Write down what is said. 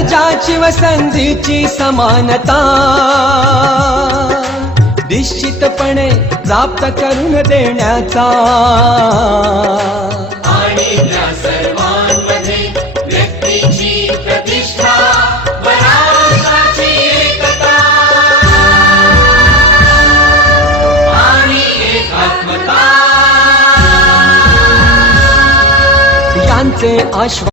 दर्जाची व संधीची समानता. निश्चितपणे प्राप्त करून देण्याचा. आणि त्या सर्वांमध्ये व्यक्तीची प्रतिष्ठा व राष्ट्राची एकता. आणि एकात्मता यांचे आश्वासन